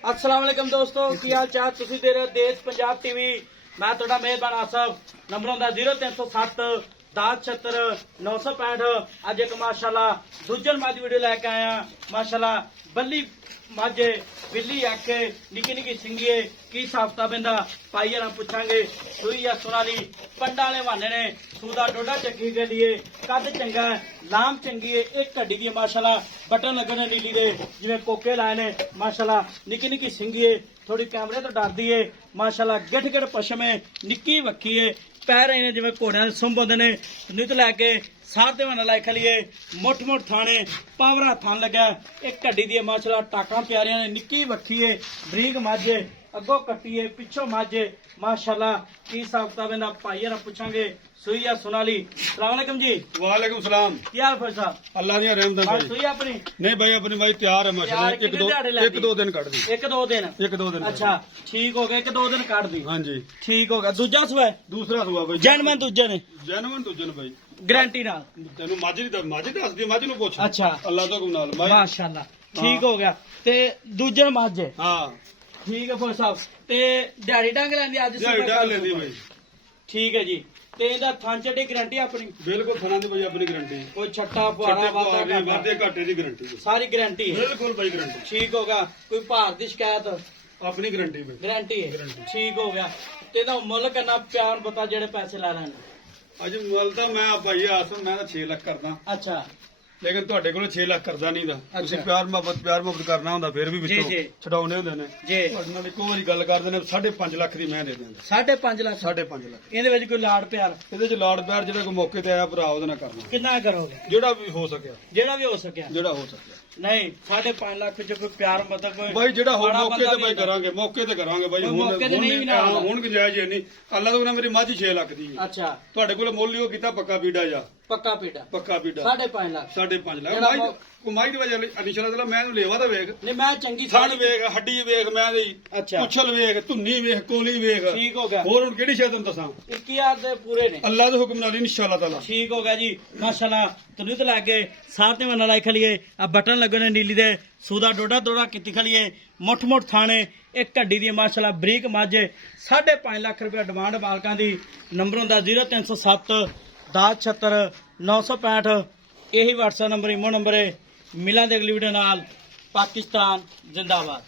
अस्सलाम वालेकुम दोस्तों, की हाल चाल? तुसी देख रहे हो देश पंजाब टीवी। मैं थोड़ा मेहरबान आसफ। नंबर होंदा 0307 1076 965। अज एक माशाल्लाह दूजन मज वीडियो लैके आया। माशाल्लाह बल्ली मज बिल्ली आखे निकी निकी सिंघीए की हिसाब किताब इंदा पाई वाला पुछांगे। सुई या सोनाली पंडा वाले बहाने ने सूदा डोडा चक्की के लिए कद चंगा है, लाम चंगी है, एक हड्डी दी माशाल्लाह बटन लगने नीली दे जिवें कोके लाए ने। माशाल्लाह निकी निकी सिंघी है, थोड़ी कैमरे तो डरदी है। माशाल्लाह गिठ गिठ पशम है, निक्की वक्की है, पैर इन्हें जिवें घोड़ियां दे सुंभ होंदे ने। नित लैके साथ दे वाला लाई खलिए मुठ मुठ थाने पावरा थान लगा एक हड्डी दी माशाल्लाह टाकां प्यारियां ने। निक्की वक्की है, बरीक मझ है, अगो कट्टी है, पिछों मझ है। माशाल्लाह की हिसाब किताब इन्दा भाई ना पुछांगे। सुई या सोनाली। अस्सलाम वालेकुम जी। वालेकुम सलाम। क्या हाल फौज साहब? अल्लाह दी रहमत है। सुई अपनी नहीं भाई अपनी भाई तैयार है माशाल्लाह। एक दो दिन कट दी। एक दो दिन अच्छा ठीक हो गया। एक दो दिन काट दी। हाँ जी ठीक हो गया। दूजा सुबह दूसरा हुआ भाई जनमन दूजे ने जैनवन दूजन भाई गारंटी नाल तेन मझ दस दी मझ नु पुछ। अच्छा अल्लाह तो गुम नाल भाई माशाल्लाह ठीक हो गया। ते दूजन मझ है। हाँ ठीक है फौज साहब। ते दिहाड़ी डंग लैंदी अज दिहाड़ी डाल लेंदी भाई। ठीक है जी। ते इहदा थन चढ़ी गारंटी अपनी बिल्कुल थना दी भाई अपनी गारंटी। कोई छट्टा पुआरा वादा वादे घाटे दी गारंटी सारी गारंटी है। बिल्कुल भाई गारंटी। ठीक होगा। कोई भार दी शिकायत अपनी गारंटी भाई गारंटी है। ठीक हो गया। ते दा मुੱਲ करना प्यार बता जेड़े पैसे ला रहे हैं। अज मुल तो मैं भाई आसम मैं 6 लाख करदा अच्छा लेकिन ਤੁਹਾਡੇ ਕੋਲ 6 ਲੱਖ ਕਰਦਾ ਨਹੀਂ ਦਾ। ਤੁਸੀਂ ਅੱਛਾ। ਪਿਆਰ ਮੁਹੱਬਤ ਕਰਨਾ ਹੁੰਦਾ ਫਿਰ ਵੀ ਵਿੱਚੋਂ ਜੀ। ਛਡਾਉਣੇ ਹੁੰਦੇ ਨੇ। ਜੀ ਤੁਹਾਡੇ ਨਾਲ ਇੱਕੋ ਵਾਰੀ ਗੱਲ ਕਰਦੇ ਨੇ 5.5 ਲੱਖ ਦੀ ਮੈਂ ਦੇ ਦਿੰਦਾ। 5.5 ਲੱਖ 5.5 ਲੱਖ ਇਹਦੇ ਵਿੱਚ ਕੋਈ ਲਾੜ ਪਿਆਰ ਇਹਦੇ ਚ ਲਾੜ ਪਿਆਰ ਜਿਹੜਾ ਕੋਈ ਮੌਕੇ ਤੇ ਆਇਆ ਭਰਾ ਉਹਦੇ ਨਾਲ ਕਰਨਾ ਕਿੰਨਾ ਕਰੋਗੇ? ਜਿਹੜਾ ਵੀ ਹੋ ਸਕਿਆ ਜਿਹੜਾ ਵੀ ਹੋ ਸਕਿਆ। ਜਿਹੜਾ ਹੋ ਸਕਿਆ ਨਹੀਂ 5.5 ਲੱਖ ਚ ਕੋਈ ਪਿਆਰ ਮਤਲਬ ਕੋਈ ਬਾਈ ਜਿਹੜਾ ਹੋ ਮਾੜਾ ਮੌਕੇ ਬੰਦਾ ਤੇ ਬਾਈ ਵੀ ਕਰਾਂਗੇ ਮੌਕੇ ਤੇ ਕਰਾਂਗੇ ਬਾਈ। ਕੋਈ ਮੌਕੇ ਤੇ ਨਹੀਂ ਵੀ ਨਾ ਹੁੰਦਾ। ਹੁਣ ਗੁੰਜਾਇਸ਼ ਹੈ ਨਹੀਂ। ਅੱਲਾ ਤੋਂ ਮੇਰੀ ਮੱਝ 6 ਲੱਖ ਦੀ ਹੈ। ਅੱਛਾ ਤੁਹਾਡੇ ਕੋਲ ਮੁੱਲ ਹੀ ਉਹ ਕੀਤਾ ਪੱਕਾ ਪੀੜਾ ਜਾ ਪੱਕਾ ਪੀੜਾ ਪੱਕਾ ਪੀੜਾ 5.5 ਲੱਖ 5.5 ਲੱਖ ਜਿਹੜਾ ਮਾਈ ਕੁਮਾਈ ਦੀ ਵਜ੍ਹਾ ਅਨਿਸ਼ਾਲਾ ਮੈਂ ਇਹਨੂੰ ਲੇਵਾ ਤਾਂ ਵੇਖ ਨਹੀਂ ਮੈਂ ਚੰਗੀ ਥਣ ਵੇਖ ਹੱਡੀ ਵੇਖ ਮੈਂ ਦੀ ਅੱਛਾ ਪੁੱਛਲ ਵੇਖ ਧੁੰਨੀ ਵੇਖ ਕੋਲੀ ਵੇਖ ਠੀਕ ਹੋ ਗਿਆ। ਹੋਰ ਹੁਣ ਕਿਹੜੀ ਸ਼ੈ ਤੈਨੂੰ ਦੱਸਾਂ 21000 ਦੇ ਪੂਰੇ ਨੇ। ਅੱਲਾ ਦੇ ਹੁਕਮ ਨਾਲ ਇਨਸ਼ਾਅੱਲਾ ਤਾਲਾ ठीक हो गया जी माशाल्लाह। तुनी तो लगे साथ में लाई खलिए अब बटन लगे ने नीली दे सूदा डोडा डोडा किती खलिए मुठ मुठ थाने एक हड्डी दी माशाल्लाह बरीक मझ 5.5 लाख रुपया डिमांड मालकां दी। नंबर हुंदा 0307 1076 965। यही WhatsApp नंबर इमो नंबर है। मिलां दे अगली वीडियो नाल। पाकिस्तान जिंदाबाद।